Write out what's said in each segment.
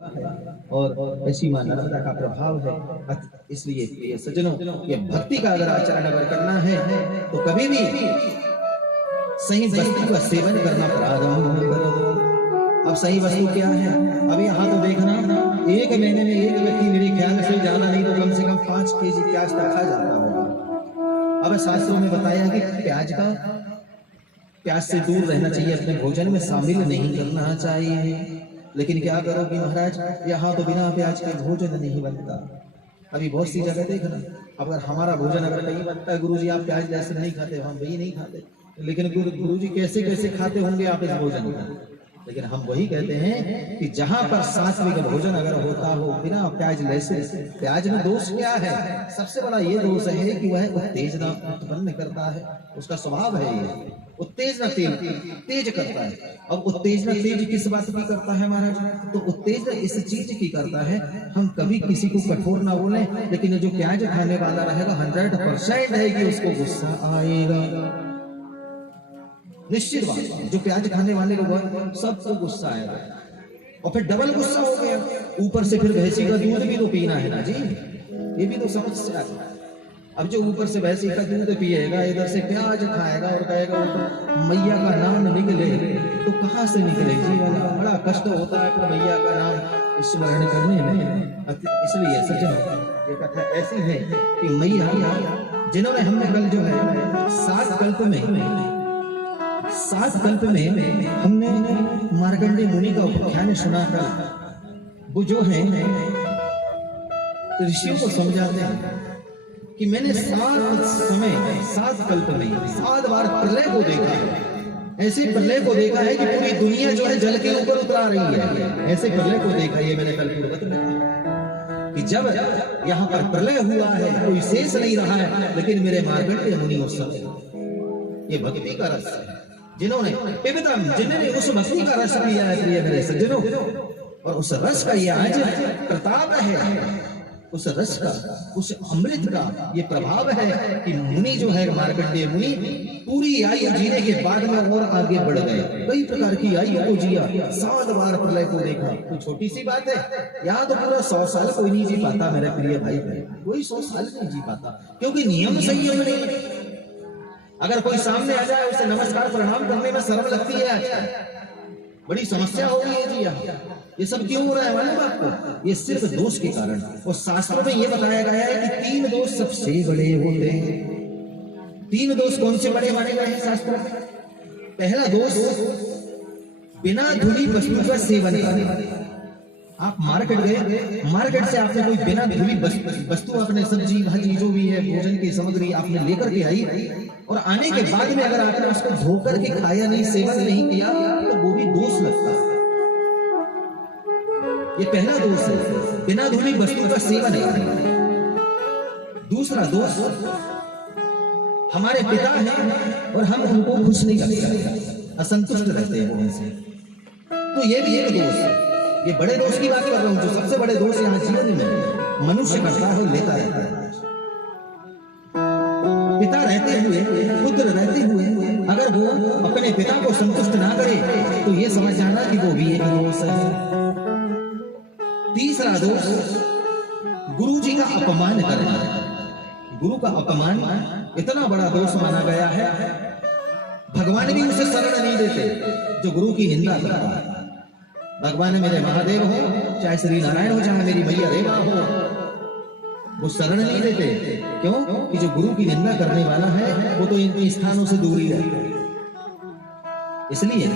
और ऐसी मां नर्मदा का प्रभाव है। इसलिए ये सज्जनों, ये भक्ति का अगर आचरण अगर करना है तो कभी भी सही वस्तु का सेवन करना प्रारंभ करो। अब सही वस्तु क्या है? अब यहाँ तो देखना, एक महीने में एक व्यक्ति मेरे ख्याल से जाना नहीं तो कम से कम 5 केजी प्याज तक खा जाता होगा। अब शास्त्रों में बताया कि प्याज से दूर रहना चाहिए, अपने भोजन में शामिल नहीं करना चाहिए। लेकिन क्या करोगे महाराज, यहाँ तो बिना प्याज के भोजन नहीं बनता। अभी बहुत सी जगह देखना, अगर हमारा भोजन अगर कहीं बनता है, गुरुजी आप प्याज जैसे नहीं खाते, हम वही नहीं खाते, लेकिन गुरुजी कैसे कैसे खाते होंगे आप इस भोजन को। लेकिन हम वही कहते हैं कि जहां पर सात्विक भोजन अगर होता हो बिना प्याज लहसुन, प्याज में दोष क्या है? सबसे बड़ा ये दोष है कि वह उत्तेजना उत्पन्न करता है, उसका स्वभाव है ये उत्तेजना तेज करता है। और उत्तेजना तेज किस बात की करता है महाराज? तो उत्तेजना इस चीज की करता है, हम कभी किसी को कठोर ना बोले, लेकिन जो प्याज खाने वाला रहेगा 100% है कि उसको गुस्सा आएगा। निश्चित बात, जो प्याज खाने वाले लोग सबको गुस्सा आएगा, और फिर डबल गुस्सा हो गया। ऊपर से फिर भैंसी का दूध भी तो पीना है ना जी, ये भी तो समस्या है। अब जो ऊपर से भैंसी का दूध पिएगा, इधर से प्याज खाएगा और कहेगा मैया का नाम निकले, तो कहां से निकले जी? वाला बड़ा कष्ट होता है मैया का नाम स्मरण करने में। इसलिए सज्जन, ये कथा ऐसी है कि मैया, जिन्होंने हमने कल जो है 7 कल्प में हमने मार्कंडेय मुनि का उपाख्यान सुना था। वो जो है ऋषियों को समझाते हैं कि मैंने 7 कल्प में 7 बार प्रलय को देखा है। ऐसे प्रलय को देखा है कि पूरी दुनिया जो है जल के ऊपर उतरा रही है। ऐसे प्रलय को देखा, ये मैंने कल पूर्वत में कहा कि जब यहाँ पर प्रलय हुआ है कोई शेष नहीं रहा है, लेकिन मेरे मार्कंडेय मुनि उस समय, ये भक्ति का रस है, जिन्होंने उस भक्ति का रस लिया है प्रिय मेरे सज्जनों, और उस रस का ये आज प्रताप है, उस रस का, उस अमृत का ये प्रभाव है कि मुनि जो है मार्कंडेय मुनि पूरी आयु जीने के बाद में और आगे बढ़ गए, कई प्रकार की आयु को जिया, 7 बार प्रलय को देखा। तो छोटी सी बात है, यहाँ तो पूरा 100 साल कोई नहीं जी पाता मेरे प्रिय भाई, कोई 100 साल नहीं जी पाता, क्योंकि नियम संयम नहीं। अगर कोई सामने आ जाए उसे नमस्कार प्रणाम करने में शर्म लगती है, बड़ी समस्या हो रही है जी यहाँ। ये सब क्यों हो रहा है मालूम आपको? ये सिर्फ दोष के कारण। और शास्त्रों में ये बताया गया है कि 3 दोष सबसे बड़े होते हैं। 3 दोष कौन से बड़े माने गए हैं शास्त्रों में? पहला दोष, बिना धुली वस्तु का सेवन करना। आप मार्केट गए, मार्केट से आपने कोई बिना धुली वस्तु, आपने सब्जी भाजी जो भी है भोजन की सामग्री आपने लेकर के आई, और आने के बाद में अगर आपने उसको धोकर के खाया नहीं, सेवन नहीं किया, तो वो भी दोष लगता है। ये पहला दोष है, बिना धुली वस्तु का सेवन है। दूसरा दोष, हमारे पिता हैं और हम उनको खुश नहीं कर सकते, असंतुष्ट रहते हैं उनसे, तो ये भी एक दोष है। ये बड़े दोष की बात कर रहा हूं, जो सबसे बड़े दोष यहाँ जीवन में मनुष्य करता है, लेता रहता है। पिता रहते हुए, पुत्र रहते हुए अगर वो अपने पिता को संतुष्ट ना करे, तो ये समझ जाना कि वो भी एक दोष है। तीसरा दोष, गुरु जी का अपमान करना। गुरु का अपमान इतना बड़ा दोष माना गया है, भगवान भी उसे शरण नहीं देते जो गुरु की निंदा करता है। भगवान मेरे महादेव हो, चाहे श्री नारायण हो, चाहे मेरी मैया रेवा हो, वो शरण नहीं देते। क्यों? कि जो गुरु की निंदा करने वाला है वो तो इन स्थानों से दूर ही है। इसलिए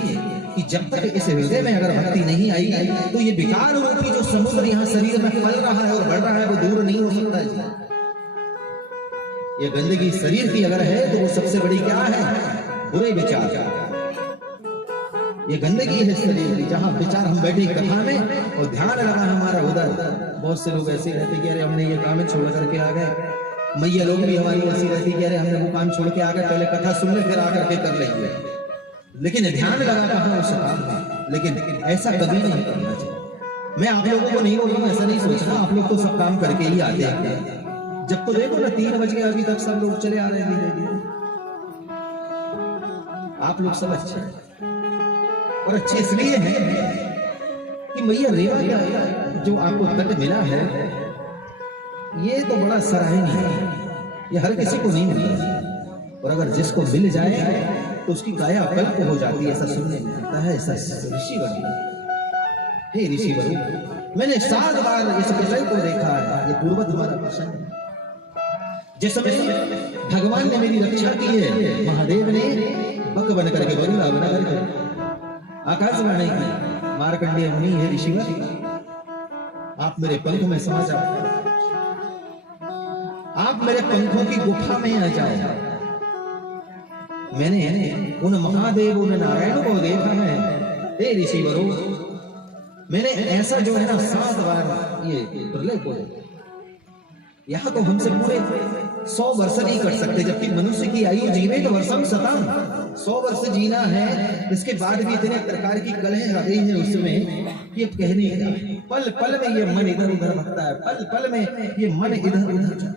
कि जब तक इस हृदय में अगर भक्ति नहीं आई, तो ये विकार रूपी जो समुद्र यहाँ शरीर में फैल रहा है और बढ़ रहा है, वो दूर नहीं हो सकता है। ये गंदगी शरीर की अगर है तो वो सबसे बड़ी क्या है? बुरे विचार। ये गंदगी है शरीर की, जहां विचार, हम बैठे कथा में और ध्यान लगा हमारा उधर। बहुत से लोग ऐसे रहते कि अरे हमने ये काम छोड़ करके आ गए, मैया लोग भी हमारी ऐसी रहती कि अरे हमने वो काम छोड़ के आ गए, पहले कथा सुन ले फिर आकर के कर लेंगे, लेकिन ध्यान लगा कहा उस काम में। लेकिन ऐसा कभी नहीं करना चाहिए। मैं आप लोगों को नहीं बोल रहा हूँ, ऐसा नहीं सोचना, आप लोग तो सब काम करके ही आते हैं। जब तो देखो ना 3 बज गए, अभी तक सब लोग चले आ रहे हैं। आप लोग सब अच्छे हैं, और अच्छे इसलिए हैं कि मैया रेवा का जो आपको तट मिला है ये तो बड़ा सराहनीय है, ये हर किसी को नहीं मिलता, और अगर जिसको मिल जाए तो उसकी काया पलट हो जाती है, ऐसा सुनने में आता है। ऐसा ऋषिवर, हे ऋषिवर, मैंने 7 बार इस प्रलय को देखा है। ये पूर्व तुम्हारा प्रश्न है। जिस समय भगवान ने मेरी रक्षा की है, महादेव ने बक बन करके बगुला बना करके आकाशवाणी की, मार्कंडेय मुनि, हे ऋषिवर, आप मेरे पंख में समा जाओ, आप मेरे पंखों की गुफा में आ जाओ। मैंने उन महादेव, उन नारायण को देखा है, हे ऋषिवरों, मैंने ऐसा जो है ना 7 बार ये प्रलय को देखा। यहां तो हमसे पूरे 100 वर्ष नहीं कर सकते, जबकि मनुष्य की आयु जीवे तो वर्षम शतम, 100 वर्ष जीना है। इसके बाद भी इतने प्रकार की कलह आ गई है उसमें कि अब कहने का, पल पल में ये मन इधर उधर भटकता है, पल पल में ये मन इधर उधर